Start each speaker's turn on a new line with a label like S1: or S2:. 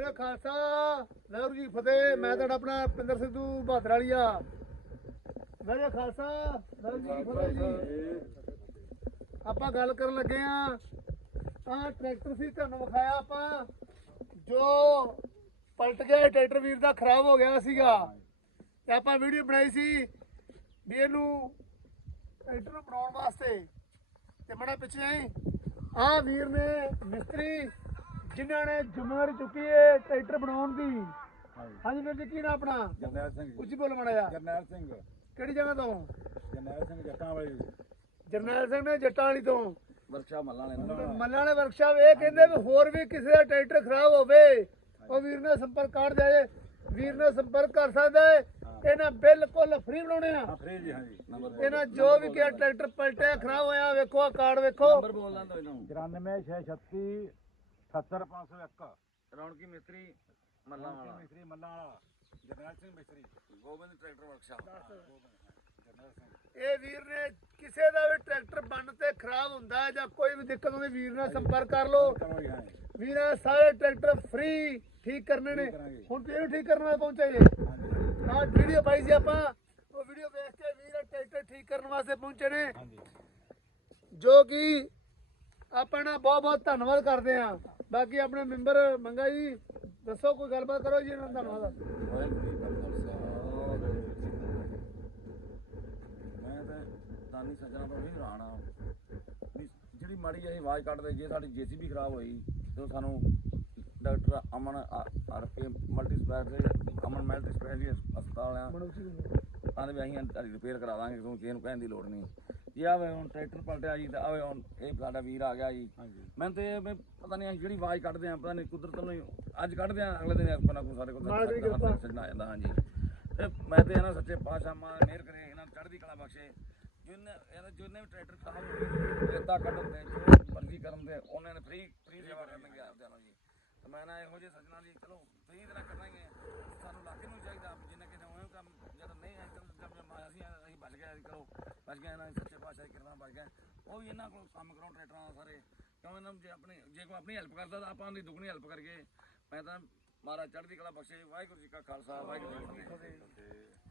S1: ਮੇਰੇ ਖਾਲਸਾ, ਵਾਹਿਗੁਰੂ ਜੀ ਫਤਿਹ। ਮੈਂ ਤੁਹਾਡਾ ਆਪਣਾ ਪਿੰਦਰ ਸਿੱਧੂ ਬਹਾਦਰ ਵਾਲੀਆ ਮੇਰੇ ਖਾਲਸਾ, ਵਾਹਿਗੁਰੂ ਜੀ ਫਤਿਹ ਜੀ। ਆਪਾਂ ਗੱਲ ਕਰਨ ਲੱਗੇ ਆ। ਆ ਟਰੈਕਟਰ ਸੀ ਤੁਹਾਨੂੰ ਵਿਖਾਇਆ ਆਪਾਂ, ਜੋ ਪਲਟ ਗਿਆ ਟਰੈਕਟਰ ਵੀਰ ਦਾ ਖਰਾਬ ਹੋ ਗਿਆ ਸੀਗਾ। ਤੇ ਆਪਾਂ ਵੀਡੀਓ ਬਣਾਈ ਸੀ ਵੀ ਇਹਨੂੰ ਟਰੈਕਟਰ ਨੂੰ ਬਣਾਉਣ ਵਾਸਤੇ। ਤੇ ਮੜਾ ਪਿੱਛੇ ਆਈ। ਆ ਵੀਰ ਨੇ ਮਿਸਤਰੀ ਜਿਨ੍ਹਾਂ ਨੇ ਜ਼ਿੰਮੇਵਾਰੀ ਚੁੱਕੀ ਹੈ ਟਰੈਕਟਰ ਬਣਾਉਣ ਦੀ। ਹਾਂਜੀ। ਵੀਰ ਜੀ ਕੀ ਨਾਮ ਆਪਣਾ?
S2: ਜਰਨੈਲ ਸਿੰਘ
S1: ਉੱਚੀ ਬੋਲ ਮੜਿਆ
S2: ਜਰਨੈਲ ਸਿੰਘ।
S1: ਕਿਹੜੀ ਜਗ੍ਹਾ ਤੋਂ?
S2: ਜਰਨੈਲ ਸਿੰਘ ਜੱਟਾਂ ਵਾਲੀ।
S1: ਜਰਨੈਲ ਸਿੰਘ ਨੇ ਜੱਟਾਂ ਵਾਲੀ ਤੋਂ।
S2: ਵਰਕਸ਼ਾਪ ਮੱਲਾਂ ਨੇ
S1: ਮੱਲਾਂ ਵਾਲੇ ਵਰਕਸ਼ਾਪ ਇਹ ਕਹਿੰਦੇ ਵੀ ਹੋਰ ਵੀ ਕਿਸੇ ਦਾ ਟਰੈਕਟਰ ਖਰਾਬ ਹੋਵੇ ਉਹ ਵੀਰ ਨੇ ਸੰਪਰਕ ਕਰ ਜਾਏ ਵੀਰ ਨੇ ਸੰਪਰਕ ਕਰ ਸਕਦਾ ਹੈ। ਇਹਨਾਂ ਬਿਲਕੁਲ ਫ੍ਰੀ ਬਣਾਉਣੇ ਆ।
S2: ਫਰੀ ਜੀ ਹਾਂ ਜੀ। ਨੰਬਰ
S1: ਇਹਨਾਂ ਜੋ ਵੀ ਕਿਹਾ ਟਰੈਕਟਰ ਪਲਟਿਆ ਖਰਾਬ ਹੋਇਆ ਵੇਖੋ ਆਹ ਕਾਰਡ ਵੇਖੋ।
S2: ਬੋਲ ਲਾਂ ਦੋ ਇਹਨਾਂ 94636 78501 ਰੌਣਕੀ ਮਿਸਤਰੀ ਮੱਲਾਂ ਵਾਲਾ। ਮਿਸਤਰੀ ਮੱਲਾਂ ਵਾਲਾ। ਜਰਨੈਲ ਸਿੰਘ ਮਿਸਤਰੀ। Gobind tractor workshop. ਜਰਨੈਲ ਸਿੰਘ।
S1: ਇਹ ਵੀਰ ਨੇ ਕਿਸੇ ਦਾ ਵੀ ਟਰੈਕਟਰ ਬੰਨ ਤੇ ਖਰਾਬ ਹੁੰਦਾ ਹੈ ਜਾਂ ਕੋਈ ਵੀ ਦਿੱਕਤ ਹੁੰਦੀ ਵੀਰ ਨਾਲ ਸੰਪਰਕ ਕਰ ਲਓ।
S2: ਕਰੋ ਜੀ ਹਾਂ। ਜੀ
S1: ਵੀਰ ਇਹ ਸਾਰੇ ਟਰੈਕਟਰ ਫ੍ਰੀ ਠੀਕ ਕਰਨੇ ਨੇ।
S2: ਕਰਾਂਗੇ।
S1: ਹੁਣ ਤੁਸੀਂ ਵੀ ਠੀਕ ਕਰਨ ਵਾਲੇ ਪਹੁੰਚੇ ਜੇ
S2: ਹਾਂਜੀ।
S1: ਆਹ ਵੀਡੀਓ ਪਾਈ ਸੀ ਆਪਾਂ। ਉਹ ਵੀਡੀਓ ਵੇਖ ਕੇ ਵੀਰ ਇਹ ਟਰੈਕਟਰ ਠੀਕ ਕਰਨ ਵਾਸਤੇ ਪਹੁੰਚੇ ਨੇ। ਜੋ ਕਿ ਆਪਾਂ ਨਾ ਬਹੁਤ ਬਹੁਤ ਧੰਨਵਾਦ ਕਰਦੇ ਹਾਂ। ਬਾਕੀ ਆਪਣੇ ਮੈਂਬਰ ਮੰਗਾ ਜੀ ਦੱਸੋ ਕੋਈ ਗੱਲਬਾਤ ਕਰੋ ਜੀ ਇਹਨਾਂ ਦਾ ਧੰਨਵਾਦ
S2: ਵਾਹਿਗੁਰੂ ਜੀ ਕਾ ਖਾਲਸਾ ਵਾਹਿਗੁਰੂ ਜੀ ਕੀ ਫਤਿਹ। ਮੈਂ ਤਾਂ ਦਾਨੀ ਸੱਜਣਾ ਤੋਂ ਵੀ ਹੈਰਾਨ ਆ ਵੀ ਜਿਹੜੀ ਮਾੜੀ ਜਿਹੀ ਆਵਾਜ਼ ਕੱਢਦੇ ਜੇ ਸਾਡੀ ਜੀਸੀਬੀ ਖਰਾਬ ਹੋਈ ਤੇ ਸਾਨੂੰ doctor Aman RP multi specialist Aman multi specialist ਹਸਪਤਾਲ ਆ ਆਂਦੇ ਵੀ ਅਸੀਂ ਰਿਪੇਅਰ ਕਰਾ ਦਾਂਗੇ ਕਿਉਂ ਕਿਸੇ ਨੂੰ ਕਹਿਣ ਦੀ ਲੋੜ ਨਹੀਂ ਜੀ ਆਵੇ ਹੁਣ ਟਰੈਕਟਰ ਪਲਟਿਆ ਜੀ ਤੇ ਆਵੇ ਹੁਣ ਇਹ ਸਾਡਾ ਵੀਰ ਆ ਗਿਆ ਜੀ। ਮੈਂ ਤੇ ਮੈਂ ਪਤਾ ਨਹੀਂ ਜਿਹੜੀ ਆਵਾਜ਼ ਕੱਢਦੇ ਆ ਪਤਾ ਨਹੀਂ ਕੁਦਰਤ ਨੂੰ ਹੀ ਅੱਜ ਕੱਢਦੇ ਆ ਅਗਲੇ ਦਿਨ ਆਪਣਾ ਕੋਈ ਸਾਡੇ ਕੋਲ। ਸੱਜਣਾ ਆ ਜਾਂਦਾ ਹਾਂਜੀ। ਤੇ ਮੈਂ ਤੇ ਇਹਨਾਂ ਸੱਚੇ ਪਾਤਸ਼ਾਹ ਮਾਂ ਮਿਹਰ ਕਰੇ ਇਹਨਾਂ ਨੂੰ ਚੜ੍ਹਦੀ ਕਲਾ ਬਖਸ਼ੇ। ਜਿੰਨੇ ਇਹਨਾਂ ਜਿੰਨੇ ਵੀ ਟਰੈਕਟਰ ਖਰਾਬ ਰੇਤਾ ਕੱਢਣ ਦੇ ਜੋ ਮਰਜ਼ੀ ਕਰਨ ਦੇ ਉਹਨਾਂ ਨੇ ਫ੍ਰੀ ਫ੍ਰੀ ਸੇਵਾ ਕਰਨਗੇ ਆਪਦਿਆਂ ਨੂੰ ਜੀ। ਤੇ ਮੈਂ ਨਾ ਇਹੋ ਜਿਹੇ ਸੱਜਣਾ ਜੀ ਚਲੋ ਫ੍ਰੀ ਤਾਂ ਕਰਨਾ ਹੀ ਹੈ। ਸਾਨੂੰ ਲਾਗੇ ਨੂੰ ਚਾਹੀਦਾ ਜਿੰਨੇ ਕਿਤੇ ਹੋਏ ਕੰਮ ਜਦ ਨਹੀਂ ਆਏ ਤਾਂ ਜਦ ਅਸੀਂ ਅਸੀਂ ਬਚ ਗਏ ਅਸੀਂ ਕਰੋ। ਬਚ ਗਏ ਇਹਨਾਂ ਦੀ ਸੱਚੇ ਉਹ ਵੀ ਇਹਨਾਂ ਕੋਲ ਕੰਮ ਕਰਾਉਣ ਟਰੈਕਟਰਾਂ ਦਾ ਸਾਰੇ। ਕਿਉਂ ਇਹਨਾਂ ਨੂੰ ਜੇ ਆਪਣੀ ਜੇ ਕੋਈ ਆਪਣੀ ਹੈਲਪ ਕਰਦਾ ਤਾਂ ਆਪਾਂ ਉਹਦੀ ਦੁੱਗਣੀ ਹੈਲਪ ਕਰਕੇ ਮੈਂ ਤਾਂ ਮਹਾਰਾਜ ਚੜ੍ਹਦੀ ਕਲਾ ਬਖਸ਼ੇ। ਵਾਹਿਗੁਰੂ ਜੀ ਕਾ ਖਾਲਸਾ, ਵਾਹਿਗੁਰੂ ਜੀ ਕੀ ਫਤਿਹ।